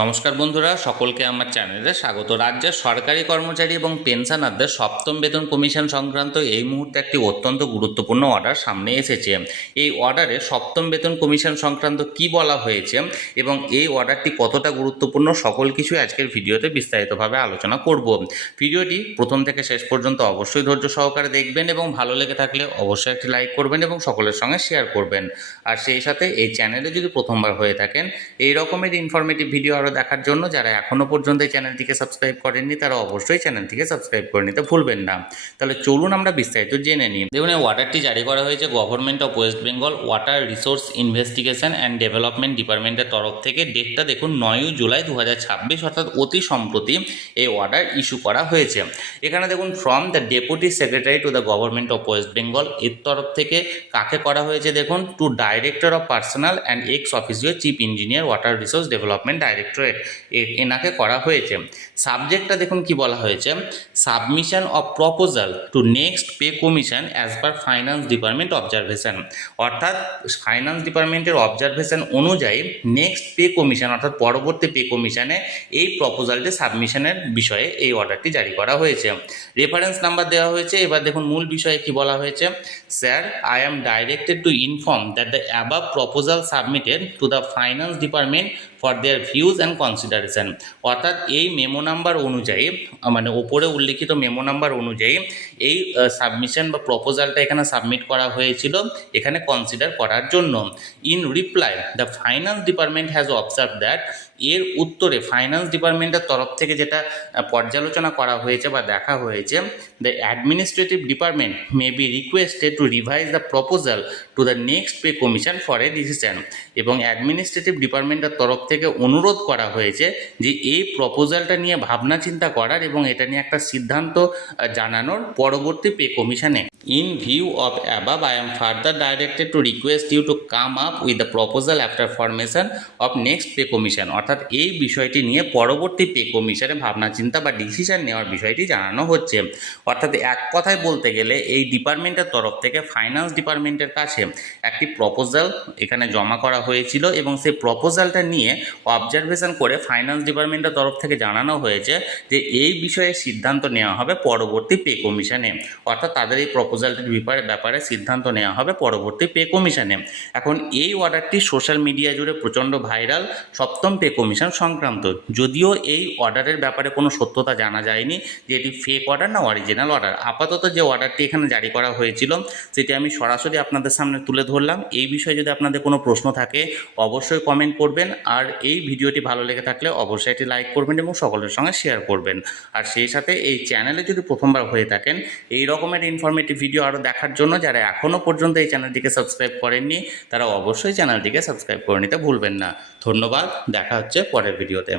নমস্কার বন্ধুরা, সকলকে আমার চ্যানেলে স্বাগত। রাজ্যের সরকারি কর্মচারী এবং পেনশনারদের সপ্তম বেতন কমিশন সংক্রান্ত এই মুহূর্তে একটি অত্যন্ত গুরুত্বপূর্ণ অর্ডার সামনে এসেছে। এই অর্ডারে সপ্তম বেতন কমিশন সংক্রান্ত কি বলা হয়েছে এবং এই অর্ডারটি কতটা গুরুত্বপূর্ণ, সকল কিছুই আজকের ভিডিওতে বিস্তারিতভাবে আলোচনা করব। ভিডিওটি প্রথম থেকে শেষ পর্যন্ত অবশ্যই ধৈর্য সহকারে দেখবেন এবং ভালো লেগে থাকলে অবশ্যই একটি লাইক করবেন এবং সকলের সঙ্গে শেয়ার করবেন। আর সেই সাথে এই চ্যানেলে যদি প্রথমবার হয়ে থাকেন এই রকমের ইনফরমেটিভ ভিডিও আরও দেখার জন্য যারা এখনও পর্যন্ত এই চ্যানেলটিকে সাবস্ক্রাইব করেননি তারা অবশ্যই চ্যানেলটিকে সাবস্ক্রাইব করে নিতে ভুলবেন না। তাহলে চলুন আমরা বিস্তারিত জেনে নিই। দেখুন, এই অর্ডারটি জারি করা হয়েছে government of West Bengal water resource investigation and development ডিপার্টমেন্টের তরফ থেকে। ডেটটা দেখুন 9 জুলাই 2026, অর্থাৎ অতি সম্প্রতি এই অর্ডার ইস্যু করা হয়েছে। এখানে দেখুন, from the deputy secretary to the government of West Bengal, এর তরফ থেকে কাকে করা হয়েছে দেখুন, to director of personnel and ex officio chief engineer water resource development directorate, এনাকে করা হয়েছে। সাবজেক্টটা দেখুন কি বলা হয়েছে, submission of proposal to next pay commission as per finance department observation, অর্থাৎ ফাইন্যান্স ডিপার্টমেন্টের অবজারভেশন অনুযায়ী নেক্সট পে কমিশন অর্থাৎ পরবর্তী পে কমিশনে এই প্রপোজালটি সাবমিশনের বিষয়ে এই অর্ডারটি জারি করা হয়েছে। রেফারেন্স নাম্বার দেওয়া হয়েছে। এবার দেখুন মূল বিষয়ে কি বলা হয়েছে, sir, I am directed to inform that the above proposal submitted to the finance department for their views and consideration, অর্থাৎ এই মেমো নাম্বার অনুযায়ী, মানে ওপরে উল্লিখিত মেমো নাম্বার অনুযায়ী এই সাবমিশন বা প্রপোজালটা এখানে সাবমিট করা হয়েছিল এখানে কনসিডার করার জন্য। In reply the finance department has observe that, এর উত্তরে ফাইন্যান্স ডিপার্টমেন্টের তরফ থেকে যেটা পর্যালোচনা করা হয়েছে বা দেখা হয়েছে, the administrative department may be requested to revise the proposal to the next pay commission for a decision, এবং অ্যাডমিনিস্ট্রেটিভ ডিপার্টমেন্টের তরফ থেকে অনুরোধ করা হয়েছে যে এই প্রপোজালটা নিয়ে ভাবনা চিন্তা করার এবং এটা নিয়ে একটা সিদ্ধান্ত জানানোর পরবর্তী পে কমিশনে। In view of above, I am further directed to request you to come up with the proposal after formation of next pay commission, অর্থাৎ এই বিষয়টি নিয়ে পরবর্তী পে কমিশনে ভাবনা চিন্তা বা ডিসিশন নেওয়ার বিষয়টি জানানো হচ্ছে। অর্থাৎ এক কথায় বলতে গেলে এই ডিপার্টমেন্টের তরফ থেকে ফাইন্যান্স ডিপার্টমেন্টের কাছে একটি প্রপোজাল এখানে জমা করা হয়েছিল এবং সেই প্রপোজালটা নিয়ে অবজারভেশন করে ফাইন্যান্স ডিপার্টমেন্টের তরফ থেকে জানানো হয়েছে যে এই বিষয়ে সিদ্ধান্ত নেওয়া হবে পরবর্তী পে কমিশনে, অর্থাৎ তাদের এই প্রপোজালটির ব্যাপারে সিদ্ধান্ত নেওয়া হবে পরবর্তী পে কমিশনে। এখন এই অর্ডারটি সোশ্যাল মিডিয়া জুড়ে প্রচণ্ড ভাইরাল, সপ্তম পে কমিশন সংক্রান্ত। যদিও এই অর্ডারের ব্যাপারে কোনো সত্যতা জানা যায়নি যে এটি ফেক অর্ডার না অরিজিনাল অর্ডার। আপাতত যে অর্ডারটি এখানে জারি করা হয়েছিল সেটি আমি সরাসরি আপনাদের সামনে তুলে ধরলাম। এই বিষয়ে যদি আপনাদের কোনো প্রশ্ন থাকে অবশ্যই কমেন্ট করবেন, আর এই ভিডিওটি ভালো লেগে থাকলে অবশ্যই এটি লাইক করবেন এবং সকলের সঙ্গে শেয়ার করবেন। আর সেই সাথে এই চ্যানেলে যদি প্রথমবার হয়ে থাকেন এই রকমের ইনফরমেটিভ ভিডিও আরও দেখার জন্য যারা এখনও পর্যন্ত এই চ্যানেলটিকে সাবস্ক্রাইব করেননি তারা অবশ্যই চ্যানেলটিকে সাবস্ক্রাইব করে নিতে ভুলবেন না। ধন্যবাদ, দেখা হচ্ছে পরের ভিডিওতে।